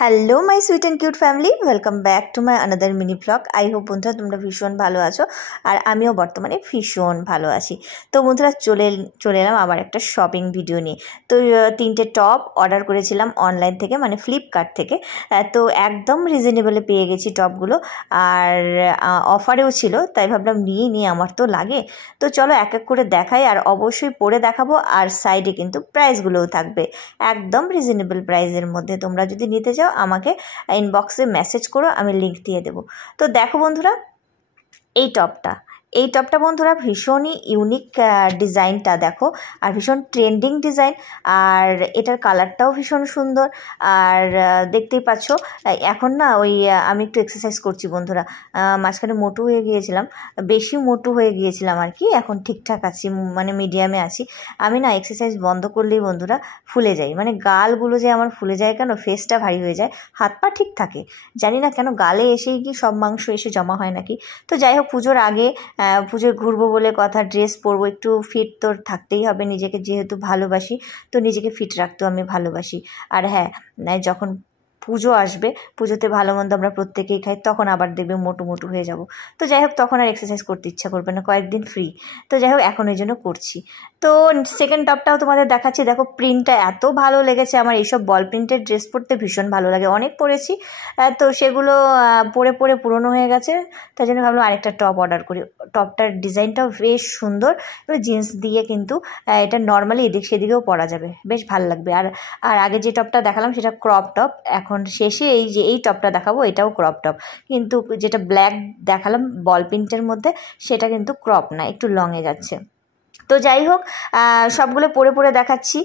Hello my sweet and cute family, welcome back to my another mini blog. I hope বন্ধুরা তোমরা ভীষণ ভালো আছো, আর আমিও বর্তমানে ভীষণ ভালো আছি। তো বন্ধুরা চলে এলাম আবার একটা শপিং ভিডিও নিয়ে। তো 3টে টপ অর্ডার করেছিলাম অনলাইন থেকে, মানে ফ্লিপকার্ট থেকে। তো একদম রিজনেবলে পেয়ে গেছি টপগুলো, আর অফারেও ছিল, তাই ভাবলাম নিয়ে আমার তো লাগে। তো চলো এক এক করে দেখাই, আর অবশ্যই পরে দেখাবো, আর সাইডে কিন্তু প্রাইসগুলোও থাকবে একদম রিজনেবল প্রাইসের মধ্যে। তোমরা যদি নিতে চাও আমাকে ইনবক্সে মেসেজ করো, আমি লিংক দিয়ে দেবো। তো দেখো বন্ধুরা, এই টপটা বন্ধুরা ভীষণই ইউনিক ডিজাইনটা দেখো, আর ভীষণ ট্রেন্ডিং ডিজাইন, আর এটার কালারটাও ভীষণ সুন্দর। আর দেখতেই পাচ্ছ এখন না আমি একটু এক্সারসাইজ করছি বন্ধুরা। মাঝখানে মোটু হয়ে গিয়েছিলাম, বেশি মোটু হয়ে গিয়েছিলাম আর কি। এখন ঠিকঠাক আছি, মানে মিডিয়ামে আছি। আমি না এক্সারসাইজ বন্ধ করলেই বন্ধুরা ফুলে যাই, মানে গালগুলো যে আমার ফুলে যায় কেন, ফেসটা ভারী হয়ে যায়, হাত পা ঠিক থাকে, জানি না কেন গালে এসেই কি সব মাংস এসে জমা হয় নাকি। তো যাই হোক, পুজোর আগে পুজোয় ঘুরবো বলে কথা, ড্রেস পরবো, একটু ফিট তো থাকতেই হবে নিজেকে, যেহেতু ভালোবাসি তো নিজেকে ফিট রাখতেও আমি ভালোবাসি। আর হ্যাঁ, যখন পুজো আসবে, পুজোতে ভালো মন্দ আমরা প্রত্যেকেই খাই, তখন আবার দেখবে মোটু হয়ে যাব। তো যাই হোক, তখন আর এক্সারসাইজ করতে ইচ্ছা করবে না, কয়েকদিন ফ্রি। তো যাই হোক, এখন ওই জন্য করছি। তো সেকেন্ড টপটাও তোমাদের দেখাচ্ছি। দেখো প্রিন্টটা এত ভালো লেগেছে আমার, এইসব বল প্রিন্টের ড্রেস পরতে ভীষণ ভালো লাগে, অনেক পরেছি। তো সেগুলো পরে পুরনো হয়ে গেছে, তাই জন্য ভাবলাম আরেকটা টপ অর্ডার করি। টপটার ডিজাইনটাও বেশ সুন্দর, জিন্স দিয়ে কিন্তু এটা নর্মালি এদিক সেদিকেও পরা যাবে, বেশ ভালো লাগবে। আর আগে যে টপটা দেখালাম সেটা ক্রপ টপ, এখন শেষে এই টপটা দেখাবো, এটাও ক্রপ টপ, কিন্তু যেটা ব্ল্যাক দেখালাম বল প্রিন্টের মধ্যে, সেটা কিন্তু ক্রপ না, একটু লংয়ে যাচ্ছে। তো যাই হোক, সবগুলো পরে দেখাচ্ছি,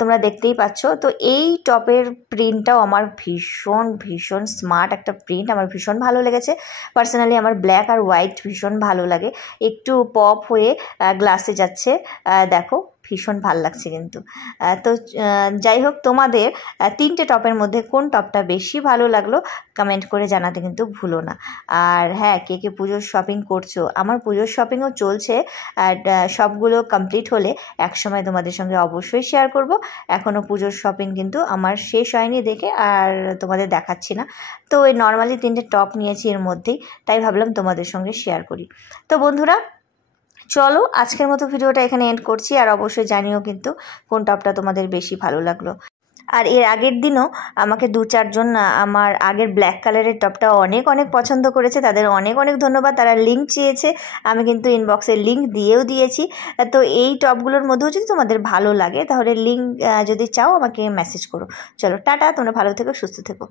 তোমরা দেখতেই পাচ্ছ। তো এই টপের প্রিন্টটাও আমার ভীষণ স্মার্ট একটা প্রিন্ট, আমার ভীষণ ভালো লেগেছে। পার্সোনালি আমার ব্ল্যাক আর হোয়াইট ভীষণ ভালো লাগে, একটু পপ হয়ে গ্লাসে যাচ্ছে, দেখো ভীষণ ভালো লাগছে কিন্তু। তো যাই হোক, তোমাদের 3টে টপের মধ্যে কোন টপটা বেশি ভালো লাগলো কমেন্ট করে জানাতে কিন্তু ভুলো না। আর হ্যাঁ, কে পুজোর শপিং করছো, আমার পুজোর শপিংও চলছে, আর সবগুলো কমপ্লিট হলে একসময় তোমাদের সঙ্গে অবশ্যই শেয়ার করব। এখনও পুজোর শপিং কিন্তু আমার শেষ হয়নি দেখে আর তোমাদের দেখাচ্ছি না। তো এই নর্মালি 3টে টপ নিয়েছি এর মধ্যেই, তাই ভাবলাম তোমাদের সঙ্গে শেয়ার করি। তো বন্ধুরা চলো, আজকের মতো ভিডিওটা এখানে এন্ড করছি, আর অবশ্যই জানিও কিন্তু কোন টপটা তোমাদের বেশি ভালো লাগলো। আর এর আগের দিনও আমাকে 2-4 জন আমার আগের ব্ল্যাক কালারের টপটা অনেক পছন্দ করেছে, তাদের অনেক ধন্যবাদ। তারা লিঙ্ক চেয়েছে, আমি কিন্তু ইনবক্সে লিঙ্ক দিয়েও দিয়েছি। তো এই টপগুলোর মধ্যেও যদি তোমাদের ভালো লাগে, তাহলে লিঙ্ক যদি চাও আমাকে মেসেজ করো। চলো টাটা, তোমরা ভালো থেকো, সুস্থ থেকো।